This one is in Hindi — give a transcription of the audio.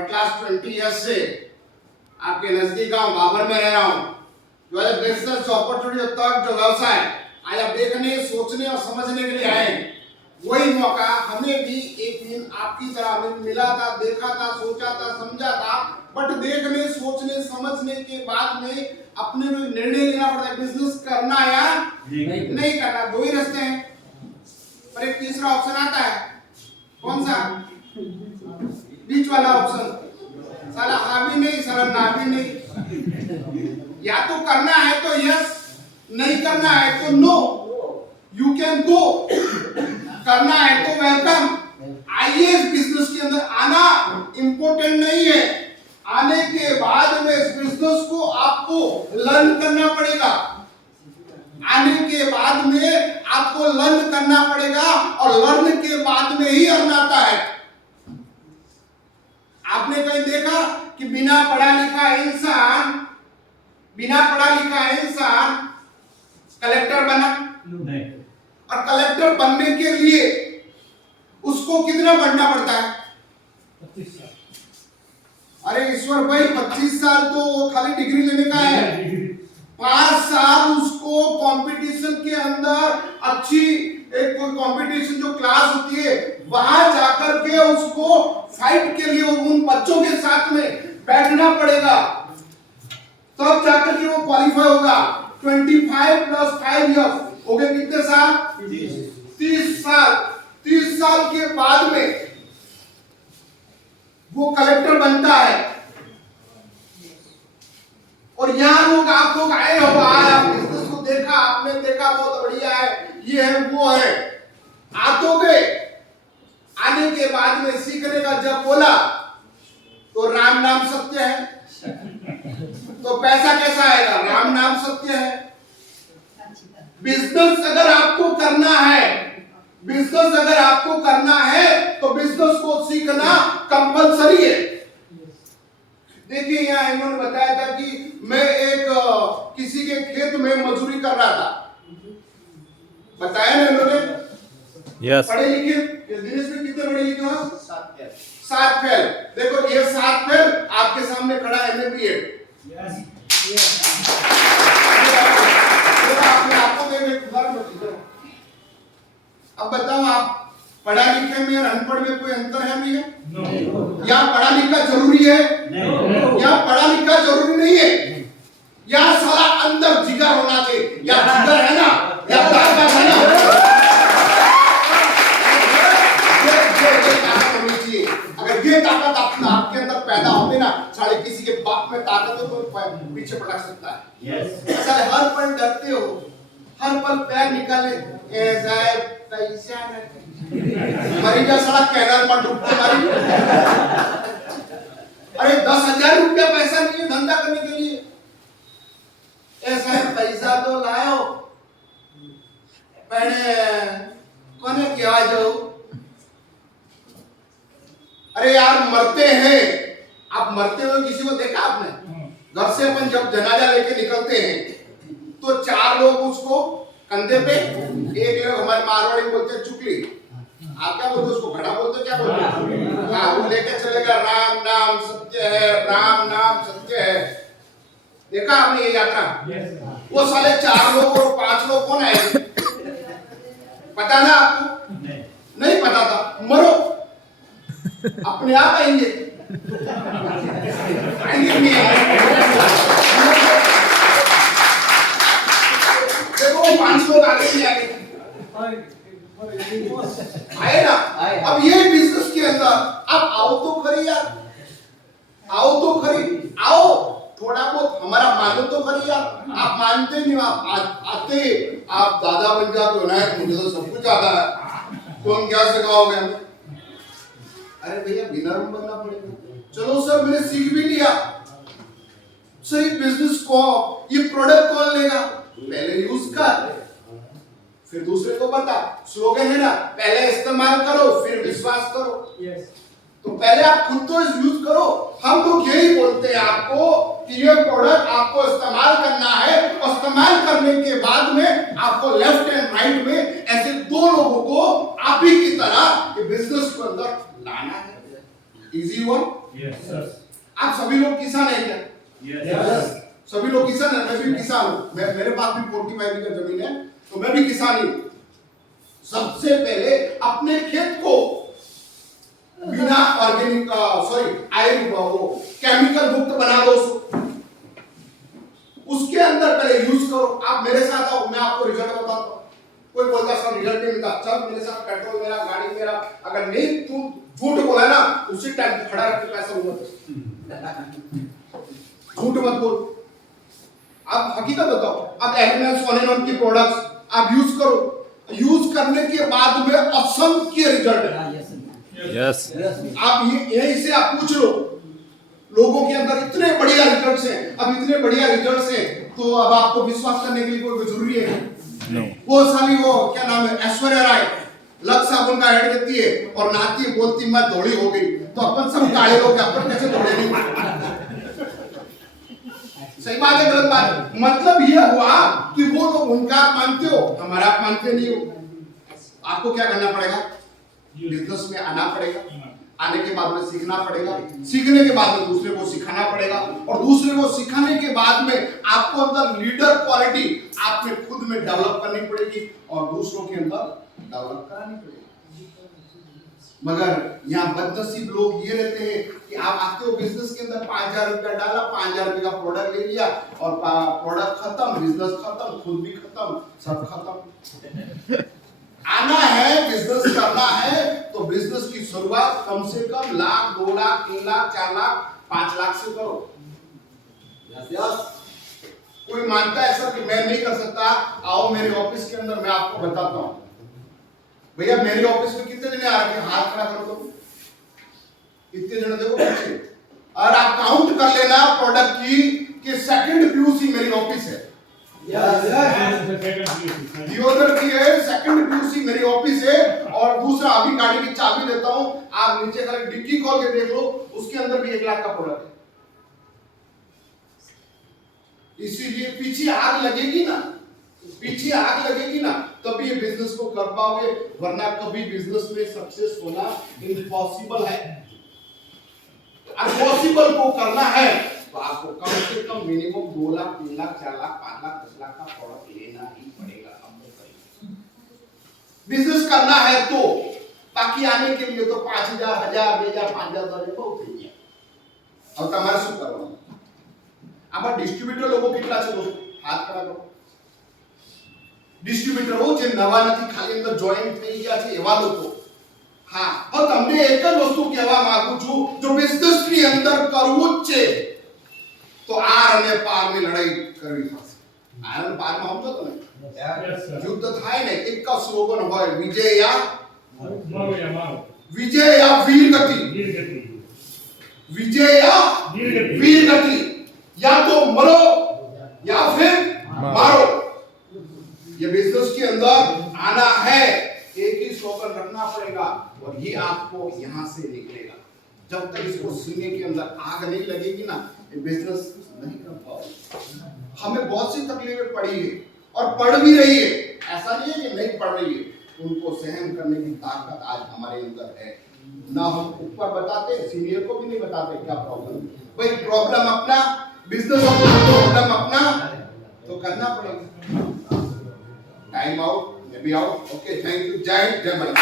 मैं क्लास 20 ईयर्स से आपके नजदीक आऊं, बाबर में रह रहा हूं। जो है बिजनेस जो अपॉर्चुनिटी होता है, जो व्यवसाय आज आप देखने, सोचने और समझने के लिए आए, वही मौका हमें भी एक दिन आपकी तरह हमें मिला था, देखा था, सोचा था, समझा था। बट देखने, सोचने, समझने के बाद में अपने में निर्णय लेना पड़ता है, बिजनेस करना या नहीं करना। दो ही रास्ते हैं, पर एक तीसरा ऑप्शन आता है। कौन सा? बीच वाला ऑप्शन। साला हाँ भी नहीं, साला ना भी नहीं। या तो करना है तो यस, नहीं करना है तो नो। यू कैन गो, करना है तो वेलकम। आइए, इस बिजनेस के अंदर आना इंपॉर्टेंट नहीं है, आने के बाद में इस बिजनेस को आपको लर्न करना पड़ेगा। आने के बाद में आपको लर्न करना पड़ेगा और लर्न के बाद में ही अर्न आता है। आपने कहीं देखा कि बिना पढ़ा लिखा इंसान कलेक्टर बना? नहीं। और कलेक्टर बनने के लिए उसको कितना पढ़ना पड़ता है? 25 साल। अरे ईश्वर भाई, 25 साल तो खाली डिग्री लेने का है। 5 साल उसको कंपटीशन के अंदर अच्छी एक कोई कंपटीशन जो क्लास होती है, वहां जाकर के उसको फाइट के लिए उन बच्चों के साथ में बैठना पड़ेगा, तब जाकर के वो क्वालिफाई होगा। 25 + 5 इयर्स हो गए कितने साल? 30 साल। 30 साल के बाद में वो कलेक्टर बनता है। और यहाँ आप लोग आए हो, आप बिजनेस को देखा, आपने देखा बहुत बढ़िया है, ये है वो है, आ तो गए। आने के बाद में सीखने का जब बोला तो राम नाम सत्य है, तो पैसा कैसा आएगा? राम नाम सत्य है। बिजनेस अगर आपको करना है तो बिजनेस को सीखना कंपलसरी है। देखिए, यहाँ इन्होंने बताया था कि मैं एक किसी के खेत में मजदूरी कर रहा था, बताया ना इन्होंने? यस। पढ़े लिखे दिनेश में कितने पढ़े लिखे हो? 7 फेल। देखो ये 7 फेल आपके सामने खड़ा है, एमए बीएड। अब बताओ, आप पढ़ा लिखे में और अनपढ़ में कोई अंतर है भैया? या पढ़ा लिखा जरूरी है? या पढ़ा लिखा जरूरी नहीं है? या साला अंदर जिगर होना चाहिए, या जिगर है ना, या ताकत है ना, अगर ये ताकत आपके अंदर पैदा होगी ना, साले किसी के बाप में ताकत हो तो पीछे पटक सकता है। ऐसा हर पल डरते हो, हर पल पैर निकाले, ऐसा पैसा मरी जा साला कैनल पर डूबते मारी। अरे 10,000 रुपया पैसा नहीं है धंधा करने के लिए, ऐसा है पैसा तो लाओ मैंने कोने की आवाज हो। अरे यार मरते हैं, आप मरते हुए किसी को देखा आपने? घर से अपन जब जनाजा लेके निकलते हैं तो 4 लोग उसको कंधे पे, एक लोग हमारे मारवाड़ी बोलते हैं चुकली, आप क्या बोलते उसको? घड़ा बोलते, क्या बोलते? हाँ, वो लेके चलेगा, राम नाम सत्य है, राम नाम सत्य है। देखा आपने ये यात्रा? वो साले 4 लोग और 5 लोग कौन आए? पता ना आपको? नहीं पता था? मरो, अपने आप आएंगे, आएंगे नहीं देखो 5 लोग आगे नहीं आगे आए ना। अब ये बिजनेस के अंदर आप आओ तो खरी यार, आओ तो खरी, आओ थोड़ा बहुत हमारा मानो तो खरी यार। आप मानते नहीं, आप आते, आप दादा बन जाते हो ना, मुझे तो सब कुछ आता है, तुम क्या सिखाओगे हमें? अरे भैया विनम्र बनना पड़ेगा। चलो सर मैंने सीख भी लिया, सर ये बिजनेस को, ये प्रोडक्ट कौन लेगा? पहले यूज कर, फिर दूसरे को बता। स्लोगन है ना, पहले इस्तेमाल करो फिर विश्वास करो। तो पहले आप खुद तो यूज करो। हम लोग यही बोलते हैं आपको कि ये प्रोडक्ट आपको इस्तेमाल करना है, और इस्तेमाल करने के बाद में आपको लेफ्ट एंड राइट में ऐसे 2 लोगों को आप ही की तरह बिजनेस के अंदर लाना है। इजी हुआ? Yes, sir. आप सभी लोग किसान हैं क्या? Yes. सभी लोग किसान हैं, मैं भी किसान हूँ। मेरे पास भी 45 एकड़ जमीन है, तो मैं भी किसान ही हूँ। सबसे पहले अपने खेत को बिना ऑर्गेनिक वो केमिकल मुक्त बना दो उसके अंदर पहले यूज करो। आप मेरे साथ आओ, मैं आपको रिजल्ट बताता हूँ। कोई बोलता सर रिजल्ट नहीं मिलता, चल मेरे साथ, पेट्रोल मेरा, गाड़ी मेरा। अगर नहीं तू झूठ बोला ना, उसी टाइम खड़ा रख के पैसा लूंगा। झूठ मत बोल, आप हकीकत बताओ। अब एलिमेंट्स ऑन एंड ऑन की प्रोडक्ट्स आप यूज करो, यूज करने के बाद में असंख्य रिजल्ट है। यस आप ये यहीं से आप पूछ लो, लोगों के अंदर इतने बढ़िया रिजल्ट्स हैं। अब इतने बढ़िया रिजल्ट्स हैं तो अब आपको विश्वास करने के लिए कोई जरूरी है? नो। वो साली वो क्या नाम है, ऐश्वर्या राय लक्स साबुन का ऐड देती है और नाती है, बोलती मैं दौड़ी हो गई। तो अपन सब काले लोग, अपन कैसे दौड़े नहीं? सही बात है गलत बात? मतलब ये हुआ कि वो लोग उनका आप मानते हो, हमारा आप मानते नहीं हो। आपको क्या करना पड़ेगा? बिजनेस में आना पड़ेगा, आने के बाद में सीखना पड़ेगा, सीखने के बाद में दूसरे को सिखाना पड़ेगा, और दूसरे को सिखाने के बाद में आपको अंदर लीडर क्वालिटी आपने खुद में डेवलप करनी पड़ेगी और दूसरों के अंदर डेवलप करानी पड़ेगी। मगर यहाँ बदनसीब लोग ये रहते हैं कि आप आते हो बिजनेस के अंदर, 5,000 रुपया डाला, 5,000 रुपये का प्रोडक्ट ले लिया और प्रोडक्ट खत्म, बिजनेस खत्म, खुद भी खत्म, सब खत्म। आना है, बिजनेस करना है तो बिजनेस की शुरुआत कम से कम लाख, 2 लाख, 3 लाख, 4 लाख, 5 लाख से करो। कोई मानता है सर कि मैं नहीं कर सकता? आओ मेरे ऑफिस के अंदर, मैं आपको बताता हूँ। भैया मेरे ऑफिस में कितने जने आ रहे हैं? हाथ खड़ा करो तो कितने जने देखो पीछे, और आप काउंट कर लेना प्रोडक्ट की कि सेकंड पीयूसी मेरी ऑफिस है। दियोदर की है, सेकंड पीयूसी मेरी ऑफिस है। और दूसरा अभी गाड़ी की चाबी देता हूं, आप नीचे खाली डिक्की खोल के देख लो, उसके अंदर भी 1 लाख का प्रोडक्ट है। इसीलिए पीछे आग लगेगी ना, पीछे आग लगेगी ना, तभी ये बिजनेस को कर पाओगे, वरना कभी बिजनेस में सक्सेस होना इम्पॉसिबल है। अनपॉसिबल को करना है तो आपको कम से कम मिनिमम 2 लाख, 3 लाख, 4 लाख, 5 लाख, 10 लाख का प्रोडक्ट लेना ही पड़ेगा। बिजनेस करना है तो बाकी आने के लिए तो 5,000, 1,000, 2,000, 5,000 बहुत થઈ ગયા। अब તમારે શું કરવાનું? આમાં ડિસ્ટ્રીબ્યુટર લોકો કેટલા છે દોસ્તો? હાથ ખડા કરો। ડિસ્ટ્રીબ્યુટરો જે નવા નથી, ખાલી અંદર જોઈન થઈ ગયા છે એવા લોકો। હા, હવે તમને એક જ વસ્તુ કહેવા માંગુ છું, જો બિઝનેસની અંદર કરવું જ છે તો આર અને પારની લડાઈ કરવી પડશે। આર અને પારમાં સમજો તમે? युद्ध થાય ને, એક का स्लोगन હોય विजय या वीर गति, विजय या वीर गति, या तो मरो या फिर मारो। ये बिजनेस के अंदर आना है, एक ही स्लोगन रखना पड़ेगा और ये आपको यहां से निकलेगा। जब तक इसको सीने के अंदर आग नहीं लगेगी ना, ये बिजनेस नहीं कर पाओगे। हमें बहुत सी तकलीफें पड़ी है और पढ़ भी रही है, ऐसा नहीं है कि नहीं पढ़ रही है। उनको सहन करने की ताकत आज हमारे अंदर है। ना हम ऊपर बताते, सीनियर को भी नहीं बताते क्या प्रॉब्लम है। भाई प्रॉब्लम अपना, बिजनेस प्रॉब्लम अपना, तो करना पड़ेगा। टाइम आउट, मैं भी आउट। Okay, thank you. जय हिंद, जय भारत।